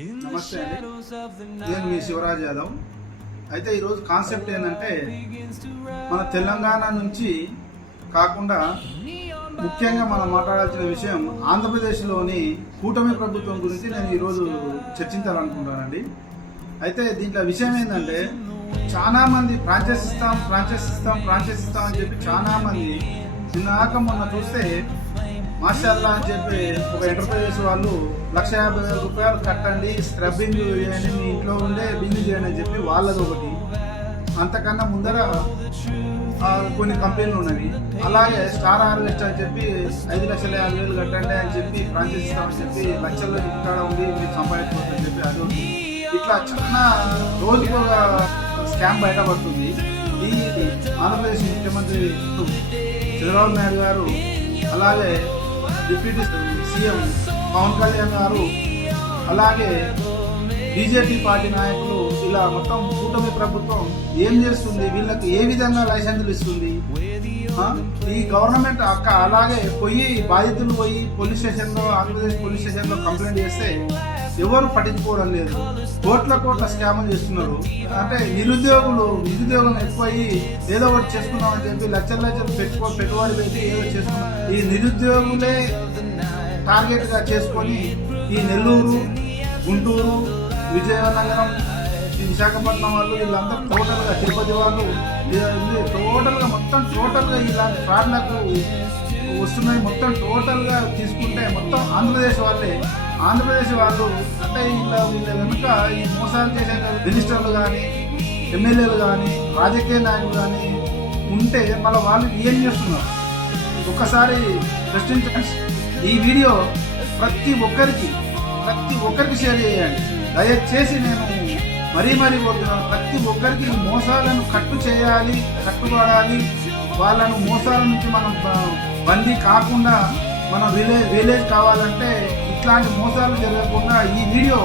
నమస్తే అండి, నేను మీ శివరాజ్ యాదవ్. అయితే ఈరోజు కాన్సెప్ట్ ఏంటంటే, మన తెలంగాణ నుంచి కాకుండా ముఖ్యంగా మనం మాట్లాడాల్సిన విషయం ఆంధ్రప్రదేశ్లోని కూటమి ప్రభుత్వం గురించి నేను ఈరోజు చర్చించాలనుకుంటానండి. అయితే దీంట్లో విషయం ఏంటంటే, చాలామంది ఫ్రాంచైజ్ ఇస్తాం అని చెప్పి చాలామంది నిన్నాక మొన్న చూస్తే మాషాల్లా అని చెప్పి ఒక ఎంటర్ప్రైజెస్ వాళ్ళు 1,50,000 రూపాయలు కట్టండి, స్క్రబ్బింగ్ చేయండి, మీ ఇంట్లో ఉండే బిల్లు చేయండి అని చెప్పి వాళ్ళది ఒకటి. అంతకన్నా ముందర కొన్ని కంపెనీలు ఉన్నవి. అలాగే స్టార్ హార్వెస్ట్ అని చెప్పి 5,50,000 కట్టండి అని చెప్పి ఫ్రాంచైజ్ ఇస్తామని చెప్పి లక్షల్లో ఇక్కడ ఉంది మీరు సంపాదించుకోవచ్చని చెప్పి అది ఇట్లా చాలా రోజుకు ఒక స్కామ్ బయటపడుతుంది. ఈ ఆంధ్రప్రదేశ్ ముఖ్యమంత్రి చంద్రబాబు నాయుడు గారు, అలాగే డిప్యూటీ సీఎం పవన్ కళ్యాణ్ గారు, అలాగే బీజేపీ పార్టీ నాయకులు ఇలా మొత్తం కూటమి ప్రభుత్వం ఏం చేస్తుంది, వీళ్ళకి ఏ విధంగా లైసెన్సులు ఇస్తుంది, ఈ గవర్నమెంట్ అలాగే బాధితులు పోయి పోలీస్ స్టేషన్లో, ఆంధ్రప్రదేశ్ పోలీస్ స్టేషన్లో కంప్లైంట్ చేస్తే ఎవరు పట్టించుకోవడం లేదు. కోట్ల స్కామ్లు చేస్తున్నారు. అంటే నిరుద్యోగం ఎక్కువయ్యి ఏదో ఒకటి చేసుకున్నామని చెప్పి లక్షలు పెట్టుబడి పెట్టి ఏదో చేసుకున్నాం. ఈ నిరుద్యోగులే టార్గెట్గా చేసుకొని ఈ నెల్లూరు, గుంటూరు, విజయనగరం, విశాఖపట్నం వాళ్ళు వీళ్ళందరూ టోటల్గా, తిరుపతి వాళ్ళు టోటల్గా ఇలాంటి ఫ్రాడ్లకు వస్తున్నాయి. మొత్తం టోటల్గా తీసుకుంటే మొత్తం ఆంధ్రప్రదేశ్ వాళ్ళు అంటే వీళ్ళ కనుక ఈ మోసాలు చేసే మినిస్టర్లు కానీ, ఎమ్మెల్యేలు కానీ, రాజకీయ నాయకులు కానీ ఉంటే మళ్ళీ వాళ్ళు ఏం చేస్తున్నారు ఒక్కసారి ప్రశ్నించండి. ఈ వీడియో ప్రతి ఒక్కరికి షేర్ చేయండి దయచేసి. నేను మరీ కోరుతున్నాను, ప్రతి ఒక్కరికి మోసాలను కట్టుబడాలి. వాళ్ళను మోసాల నుంచి మనం బందీ కాకుండా మనం విలేజ్ కావాలంటే ఇట్లాంటి మోసాలు జరగకుండా ఈ వీడియో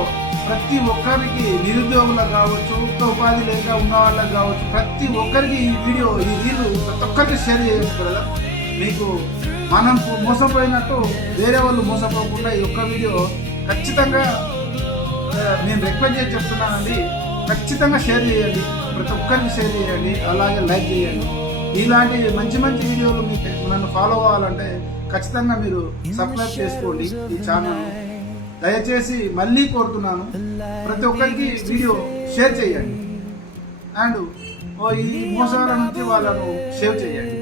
ప్రతి ఒక్కరికి, నిరుద్యోగులకు కావచ్చు, ఉపాధి లేక ఉన్న వాళ్ళకి కావచ్చు, ప్రతి ఒక్కరికి ఈ రీలు ప్రతి ఒక్కరికి షేర్ చేయవచ్చు కదా. మీకు మనం మోసపోయినట్టు వేరే వాళ్ళు మోసపోకుండా ఈ ఒక్క వీడియో ఖచ్చితంగా నేను రిక్వెస్ట్ చేసి చెప్తున్నానండి. ఖచ్చితంగా షేర్ చేయండి, ప్రతి ఒక్కరికి షేర్ చేయండి, అలాగే లైక్ చేయండి. ఇలాంటి మంచి వీడియోలు మీకు నన్ను ఫాలో అవ్వాలంటే ఖచ్చితంగా మీరు సబ్స్క్రైబ్ చేసుకోండి ఈ ఛానల్. దయచేసి మళ్ళీ కోరుతున్నాను, ప్రతి ఒక్కరికి వీడియో షేర్ చేయండి అండ్ ఈ మోసాల నుంచి వాళ్ళను సేవ్ చేయండి.